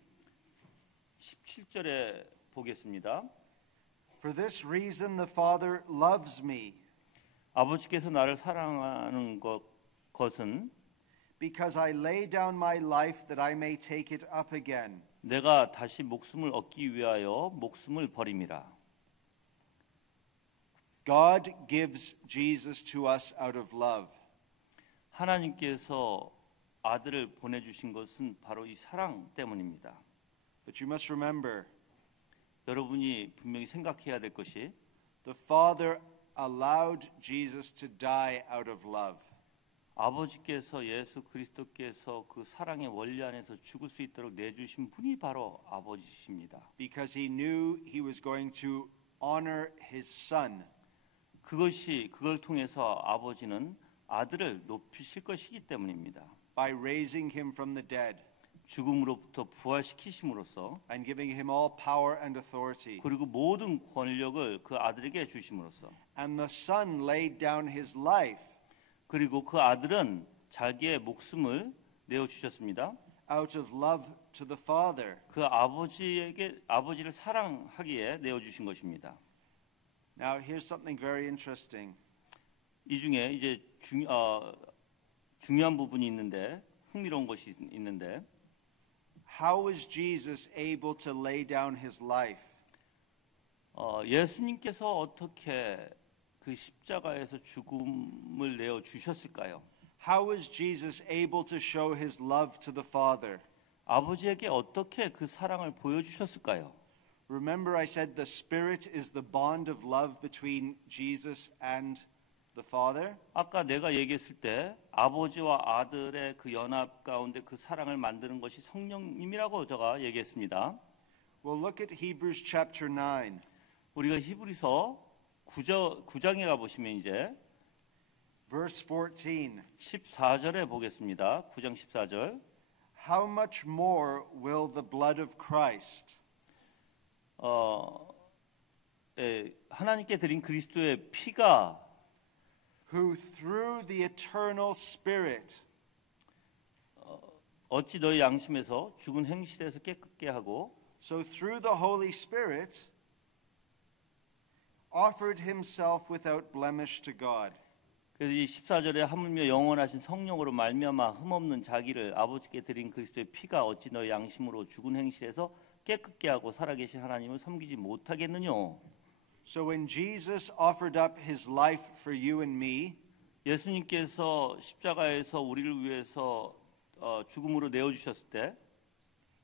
17절에 보겠습니다. For this reason the Father loves me, 아버지께서 나를 사랑하는 것은 because I lay down my life that I may take it up again. 내가 다시 목숨을 얻기 위하여 목숨을 버림이라. God gives Jesus to us out of love. 하나님께서 아들을 보내주신 것은 바로 이 사랑 때문입니다. But you must remember, 여러분이 분명히 생각해야 될 것이 the Father allowed Jesus to die out of love. 아버지께서 예수 그리스도께서 그 사랑의 원리 안에서 죽을 수 있도록 내주신 분이 바로 아버지십니다. Because he knew he was going to honor his son. 그걸 통해서 아버지는 아들을 높이실 것이기 때문입니다. By raising him from the dead. 죽음으로부터 부활시키심으로써 And giving him all power and authority. 그리고 모든 권력을 그 아들에게 주심으로써 And the son laid down his life. 그리고 그 아들은 자기의 목숨을 내어 주셨습니다. Out of love to the Father. 그 아버지를 사랑하기에 내어 주신 것입니다. Now here's something very interesting. 이 중에 이제 중요한 부분이 있는데 흥미로운 것이 있는데 How was Jesus able to lay down his life? 예수님께서 어떻게 그 십자가에서 죽음을 내어 주셨을까요? How was Jesus able to show his love to the Father? 아버지에게 어떻게 그 사랑을 보여주셨을까요? Remember I said the Spirit is the bond of love between Jesus and the Father. 아까 내가 얘기했을 때 아버지와 아들의 그 연합 가운데 그 사랑을 만드는 것이 성령님이라고 제가 얘기했습니다. Well, look at Hebrews chapter 9. 우리가 히브리서 9장에 가보시면 이제 Verse 14. 14절에 보겠습니다. 9장 14절. How much more will the blood of Christ, 하나님께 드린 그리스도의 피가 who through the eternal Spirit 어찌 너희 양심에서 죽은 행실에서 깨끗게 하고 so through the Holy Spirit offered himself without blemish to God. 그래서 이 14절에 하물며 영원하신 성령으로 말미암아 흠없는 자기를 아버지께 드린 그리스도의 피가 어찌 너희 양심으로 죽은 행실에서 깨끗게 하고 살아계신 하나님을 섬기지 못하겠느냐. So when Jesus offered up his life for you and me, 예수님께서 십자가에서 우리를 위해서 죽음으로 내어주셨을 때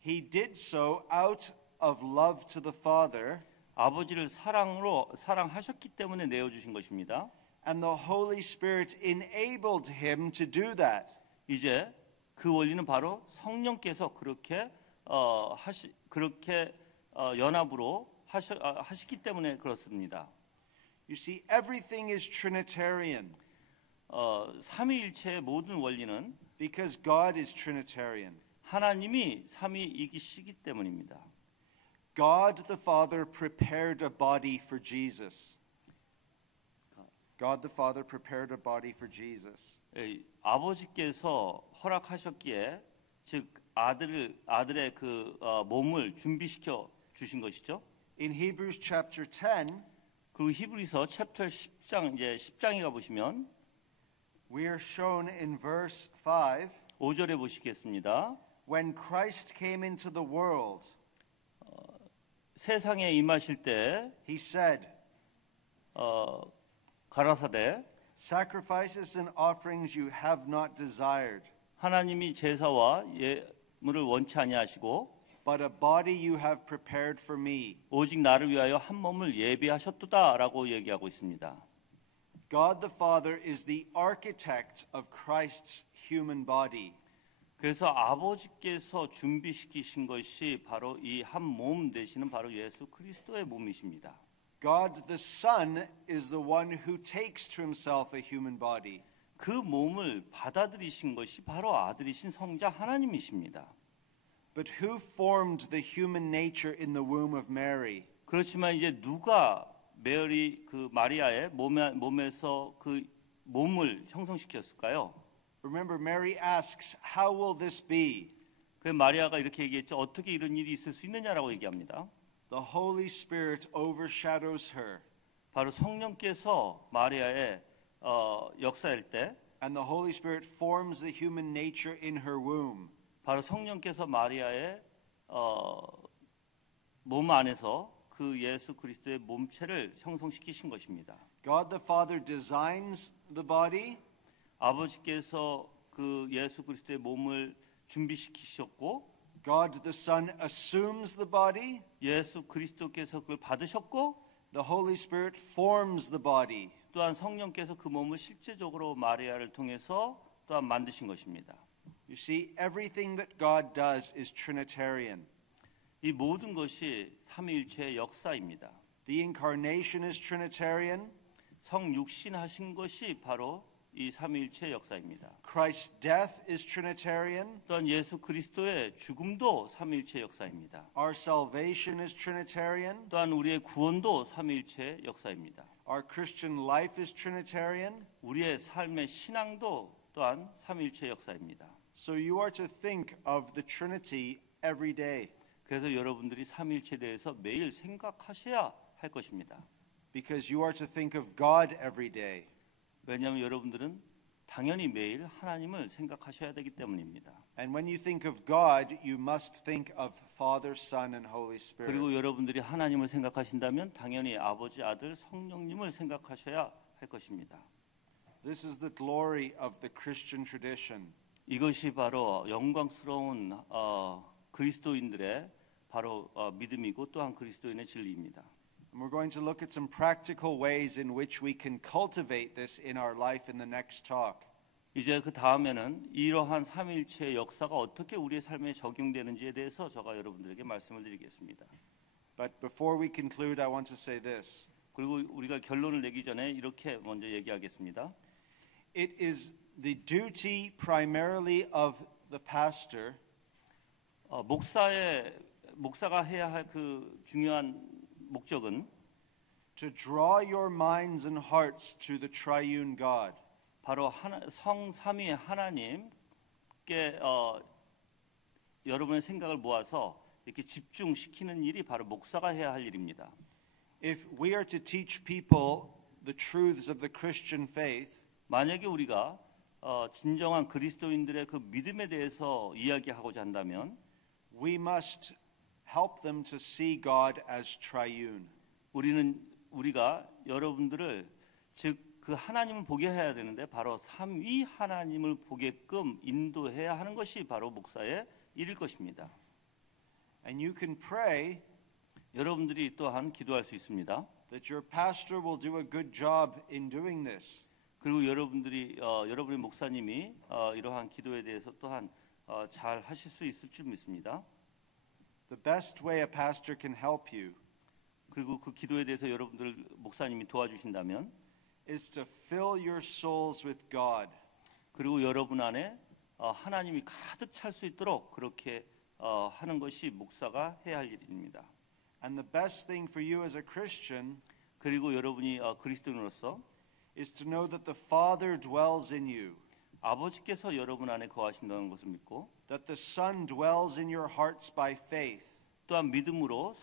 he did so out of love to the Father, 아버지를 사랑하셨기 때문에 내어주신 것입니다. and the Holy Spirit enabled him to do that. 이제 그 원리는 바로 성령께서 그렇게 연합으로 하시기 때문에 그렇습니다. You see, everything is Trinitarian 삼위일체의 모든 원리는 because God is Trinitarian. 하나님이 삼위이시기 때문입니다. God the Father prepared a body for Jesus. God the Father prepared a body for Jesus. 아버지께서 허락하셨기에 즉 아들의 그 몸을 준비시켜 주신 것이죠. In Hebrews chapter 10, 그리고 히브리서 챕터 10장 이제 10장에 가 보시면 we are shown in verse 5 5절에 보시겠습니다. when Christ came into the world, 세상에 임하실 때 he said, 가라사대 sacrifices and offerings you have not desired, 하나님이 제사와 예물을 원치 아니하시고 but a body you have prepared for me. 오직 나를 위하여 한 몸을 예비하셨도다라고 얘기하고 있습니다. God the Father is the architect of Christ's human body. 그래서 아버지께서 준비시키신 것이 바로 이 한 몸 되시는 바로 예수 그리스도의 몸이십니다. God the Son is the one who takes to himself a human body. 그 몸을 받아들이신 것이 바로 아들이신 성자 하나님이십니다. But who formed the human nature in the womb of Mary? 그렇지만 이제 누가 그 마리아의 몸에서 그 몸을 형성시켰을까요? Remember, Mary asks, how will this be? 그 마리아가 이렇게 얘기했죠. 어떻게 이런 일이 있을 수 있느냐라고 얘기합니다. The Holy Spirit overshadows her. 바로 성령께서 마리아의 역사일 때 And the Holy Spirit forms the human nature in her womb. 바로 성령께서 마리아의 몸 안에서 그 예수 그리스도의 몸체를 형성시키신 것입니다. God the Father designs the body. 아버지께서 그 예수 그리스도의 몸을 준비시키셨고 God the Son assumes the body. 예수 그리스도께서 그걸 받으셨고 The Holy Spirit forms the body. 또한 성령께서 그 몸을 실제적으로 마리아를 통해서 또한 만드신 것입니다. You see, everything that God does is Trinitarian. 이 모든 것이 삼위일체의 역사입니다. The incarnation is Trinitarian. 성육신하신 것이 바로 이 삼위일체의 역사입니다. Christ's death is Trinitarian. 또한 예수 그리스도의 죽음도 삼위일체의 역사입니다. Our salvation is Trinitarian. 또한 우리의 구원도 삼위일체의 역사입니다. Our Christian life is Trinitarian. 우리의 삶의 신앙도 또한 삼위일체의 역사입니다. So you are to think of the Trinity every day. 그래서 여러분들이 삼위일체에 대해서 매일 생각하셔야 할 것입니다. Because you are to think of God every day. 왜냐하면 여러분들은 당연히 매일 하나님을 생각하셔야 되기 때문입니다. And when you think of God, you must think of Father, Son, and Holy Spirit. 그리고 여러분들이 하나님을 생각하신다면 당연히 아버지, 아들, 성령님을 생각하셔야 할 것입니다. This is the glory of the Christian tradition. 이것이 바로 영광스러운 그리스도인들의 바로 믿음이고 또한 그리스도인의 진리입니다. And we're going to look at some practical ways in which we can cultivate this in our life in the next talk. 이제 그 다음에는 이러한 삼위일체의 역사가 어떻게 우리의 삶에 적용되는지에 대해서 제가 여러분들에게 말씀을 드리겠습니다. But before we conclude, I want to say this. 그리고 우리가 결론을 내기 전에 이렇게 먼저 얘기하겠습니다. It is the duty primarily of the pastor 목사가 해야 할 그 중요한 목적은 to draw your minds and hearts to the triune God. 바로 성삼위 하나님께 여러분의 생각을 모아서 이렇게 집중시키는 일이 바로 목사가 해야 할 일입니다. If we are to teach people the truths of the Christian faith, 만약에 우리가 진정한 그리스도인들의 그 믿음에 대해서 이야기하고자 한다면 we must help them to see God as triune. 우리가 여러분들을 즉 그 하나님을 보게 해야 되는데 바로 삼위 하나님을 보게끔 인도해야 하는 것이 바로 목사의 일일 것입니다. And you can pray 여러분들이 또한 기도할 수 있습니다. that your pastor will do a good job in doing this. 그리고 여러분의 목사님이 이러한 기도에 대해서 또한 잘 하실 수 있을 줄 믿습니다. The best way a pastor can help you 그리고 그 기도에 대해서 여러분들 목사님이 도와주신다면 is to fill your souls with God. 그리고 여러분 안에 하나님이 가득 찰 수 있도록 그렇게 하는 것이 목사가 해야 할 일입니다. And the best thing for you as a Christian 그리고 여러분이 그리스도인으로서 is to know that the Father dwells in you, 아버지께서 여러분 안에 거하신다는 것을 믿고 that the Son dwells in your hearts by faith, 또한 믿음으로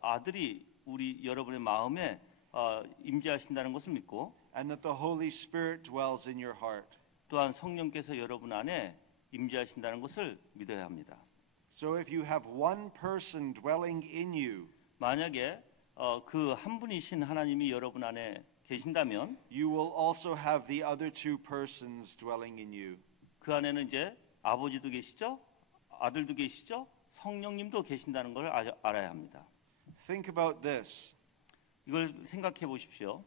아들이 여러분의 마음에 임재하신다는 것을 믿고 and that the Holy Spirit dwells in your heart. 또한 성령께서 여러분 안에 임재하신다는 것을 믿어야 합니다. So if you have one person dwelling in you, 만약에 그 한 분이신 하나님이 여러분 안에 계신다면 you will also have the other two persons dwelling in you. 그 안에는 이제 아버지도 계시죠, 아들도 계시죠, 성령님도 계신다는 걸 알아야 합니다. Think about this. 이걸 생각해 보십시오.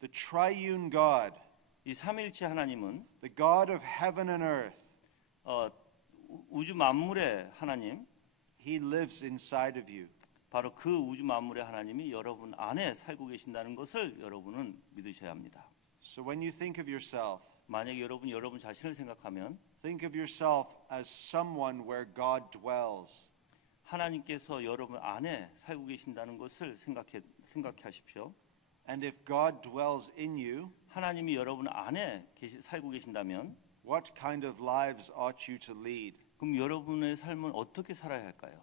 The triune God, 이 삼위일체 하나님은 the God of heaven and earth, 우주 만물의 하나님, He lives inside of you. 바로 그 우주 만물의 하나님이 여러분 안에 살고 계신다는 것을 여러분은 믿으셔야 합니다. So when you think of yourself, 만약에 여러분 자신을 생각하면 think of yourself as someone where God dwells. 하나님께서 여러분 안에 살고 계신다는 것을 생각해 하십시오. And if God dwells in you, 하나님이 여러분 안에 살고 계신다면 what kind of lives ought you to lead? 그럼 여러분의 삶은 어떻게 살아야 할까요?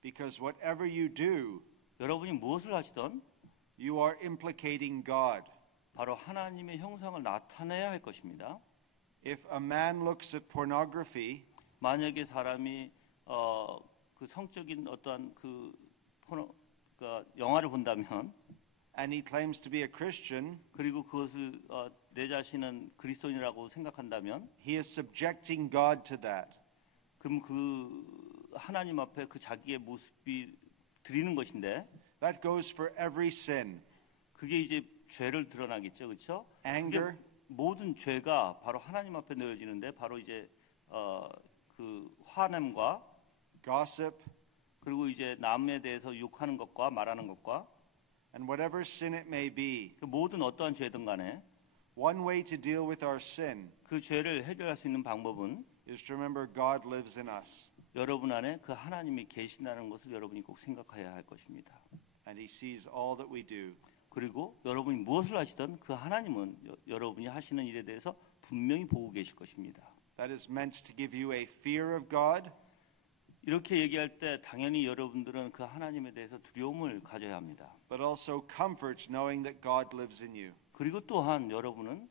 Because whatever you do, 여러분이 무엇을 하시던 you are implicating God. 바로 하나님의 형상을 나타내야 할 것입니다. If a man looks at pornography, 만약에 사람이 그 성적인 어떠한 영화를 본다면 and he claims to be a Christian, 그리고 그것을 내 자신은 그리스도인이라고 생각한다면 he is subjecting God to that. 그럼 그 하나님 앞에 그 자기의 모습이 드리는 것인데 That goes for every sin. 그게 이제 죄를 드러나겠죠, 그렇죠? Anger, 모든 죄가 바로 하나님 앞에 놓여지는데 바로 이제 그 화냄과 gossip, 그리고 이제 남에 대해서 욕하는 것과 말하는 것과 and whatever sin it may be. 그 모든 어떠한 죄든 간에 One way to deal with our sin 그 죄를 해결할 수 있는 방법은 is to remember God lives in us 여러분 안에 그 하나님이 계신다는 것을 여러분이 꼭 생각해야 할 것입니다. and he sees all that we do. 그리고 여러분이 무엇을 하시든 그 하나님은 여러분이 하시는 일에 대해서 분명히 보고 계실 것입니다. That is meant to give you a fear of God, 이렇게 얘기할 때 당연히 여러분들은 그 하나님에 대해서 두려움을 가져야 합니다. but also comfort knowing that God lives in you. 그리고 또한 여러분은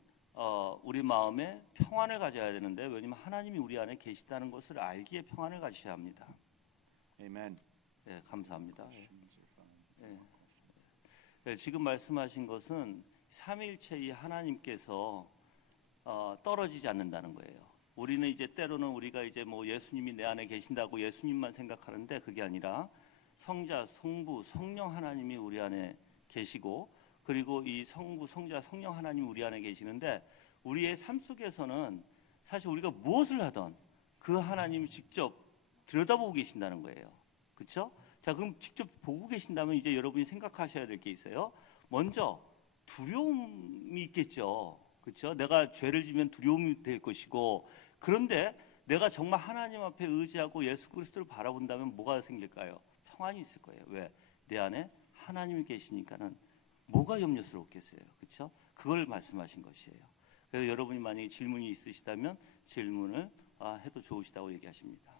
우리 마음에 평안을 가져야 되는데 왜냐하면 하나님이 우리 안에 계시다는 것을 알기에 평안을 가지셔야 합니다. Amen. 네, 감사합니다. 네, 지금 말씀하신 것은 삼위일체의 하나님께서 떨어지지 않는다는 거예요. 우리는 이제 때로는 우리가 이제 뭐 예수님이 내 안에 계신다고 예수님만 생각하는데 그게 아니라 성자, 성부, 성령 하나님이 우리 안에 계시고, 그리고 이 성부, 성자, 성령 하나님이 우리 안에 계시는데, 우리의 삶 속에서는 사실 우리가 무엇을 하든 그 하나님이 직접 들여다보고 계신다는 거예요. 그렇죠? 자, 그럼 직접 보고 계신다면 이제 여러분이 생각하셔야 될 게 있어요. 먼저 두려움이 있겠죠. 그렇죠? 내가 죄를 지면 두려움이 될 것이고, 그런데 내가 정말 하나님 앞에 의지하고 예수 그리스도를 바라본다면 뭐가 생길까요? 평안이 있을 거예요. 왜? 내 안에 하나님이 계시니까는 뭐가 염려스럽겠어요. 그렇죠? 그걸 말씀하신 것이에요. 그래서 여러분이 만약에 질문이 있으시다면 질문을 해도 좋으시다고 얘기하십니다.